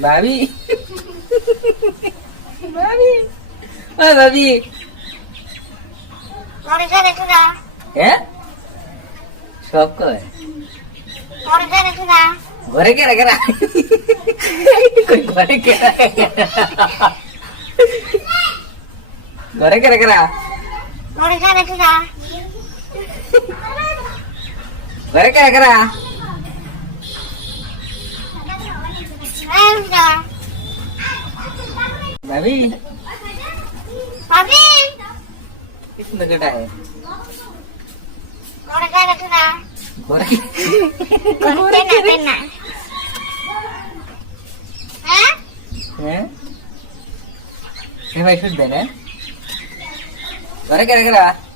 ভাবি ভাবি ও ভাবি হ্যাঁ সব কয় ঘরে কে রাখা ঘরে কে ঘরে কে রাখা ঘরে কে রাখা भाभी भाभी कितना गटा है घोड़े का रखना घोड़ा घोड़े ना देना हैं हैं ये भाई शुद्ध है ना घोड़ा क्या रख रहा